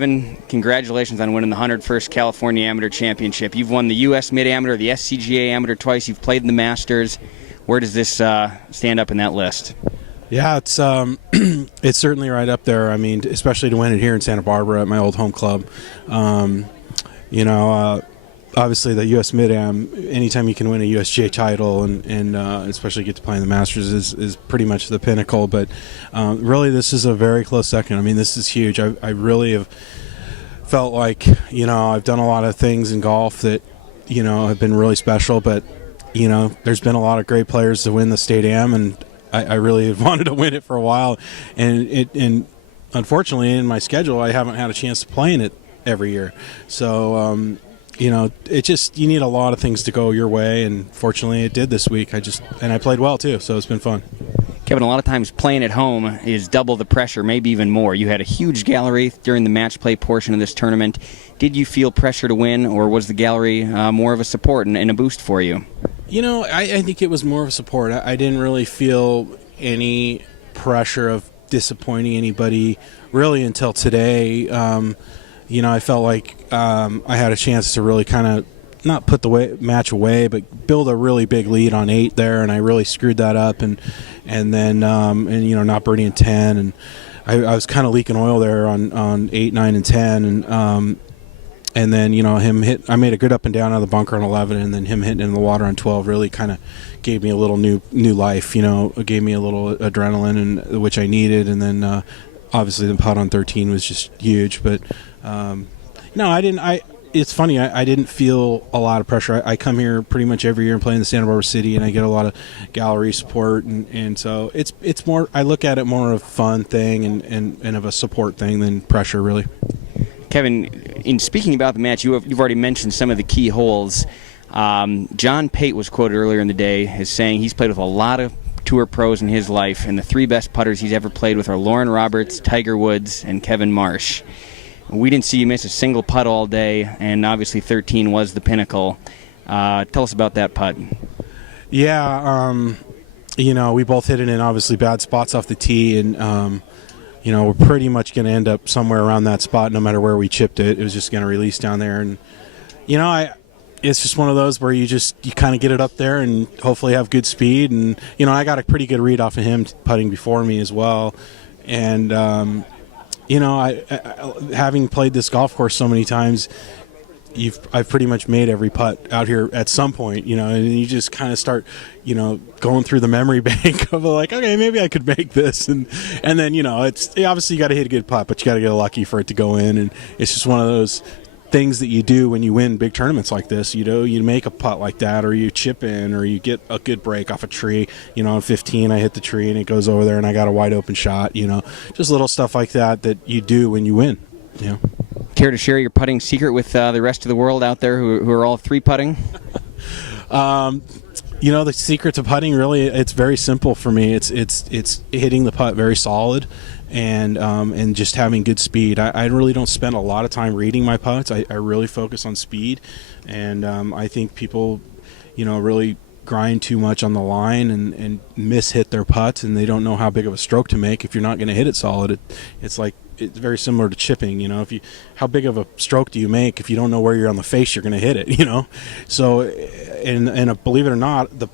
Kevin, congratulations on winning the 101st California Amateur Championship. You've won the U.S. Mid-Amateur, the SCGA Amateur twice. You've played in the Masters. Where does this stand up in that list? Yeah, it's it's certainly right up there. I mean, especially to win it here in Santa Barbara at my old home club. Obviously the U.S. Mid-Am, anytime you can win a USGA title and especially get to play in the Masters is pretty much the pinnacle. But really this is a very close second. I mean, this is huge. I really have felt like, I've done a lot of things in golf that, have been really special. But, there's been a lot of great players to win the State Am, and I really have wanted to win it for a while. And unfortunately in my schedule I haven't had a chance to play in it every year. So, it just, you need a lot of things to go your way, and fortunately it did this week. I played well too, so it's been fun. Kevin, a lot of times playing at home is double the pressure, maybe even more. You had a huge gallery during the match play portion of this tournament. Did you feel pressure to win, or was the gallery more of a support and a boost for you? I think it was more of a support. I didn't really feel any pressure of disappointing anybody really until today. I felt like I had a chance to really kind of not put the match away, but build a really big lead on 8 there, and I really screwed that up, and then not birdieing 10, and I was kind of leaking oil there on 8, 9, and 10, and then him hit. I made a good up and down out of the bunker on 11, and then him hitting in the water on 12 really kind of gave me a little new life. It gave me a little adrenaline, and which I needed, and then obviously the putt on 13 was just huge, but. I didn't. It's funny. I didn't feel a lot of pressure. I come here pretty much every year and play in the Santa Barbara City, and I get a lot of gallery support, and so it's more. I look at it more of a fun thing and of a support thing than pressure, really. Kevin, in speaking about the match, you've already mentioned some of the key holes. John Pate was quoted earlier in the day as saying he's played with a lot of tour pros in his life, and the 3 best putters he's ever played with are Lauren Roberts, Tiger Woods, and Kevin Marsh. We didn't see you miss a single putt all day, and obviously 13 was the pinnacle. Tell us about that putt. Yeah, we both hit it in obviously bad spots off the tee, and we're pretty much going to end up somewhere around that spot no matter where we chipped it. It was just going to release down there, and it's just one of those where you kind of get it up there and hopefully have good speed, and I got a pretty good read off of him putting before me as well, and I having played this golf course so many times, I've pretty much made every putt out here at some point, and you just kind of start, going through the memory bank of like, okay, maybe I could make this, and then it's obviously you got to hit a good putt, but you got to get lucky for it to go in, and it's just one of those things that you do when you win big tournaments like this. You make a putt like that, or you chip in, or you get a good break off a tree. On 15 I hit the tree and it goes over there and I got a wide open shot. Just little stuff like that you do when you win. Care to share your putting secret with the rest of the world out there who are all 3 putting? The secret to putting, really, it's very simple for me. It's hitting the putt very solid, and just having good speed. I really don't spend a lot of time reading my putts. I really focus on speed, and I think people, really grind too much on the line and miss-hit their putts, and they don't know how big of a stroke to make if you're not going to hit it solid. It's very similar to chipping. How big of a stroke do you make if you don't know where you're on the face you're going to hit it? So, and believe it or not, the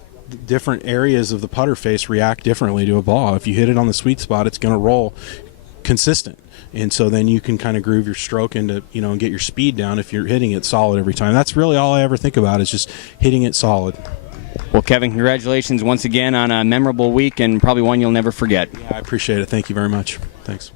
different areas of the putter face react differently to a ball. If you hit it on the sweet spot, it's going to roll consistent, and so then you can kind of groove your stroke into, and get your speed down if you're hitting it solid every time. That's really all I ever think about, is just hitting it solid. Well, Kevin, congratulations once again on a memorable week, and probably one you'll never forget. Yeah, I appreciate it. Thank you very much. Thanks.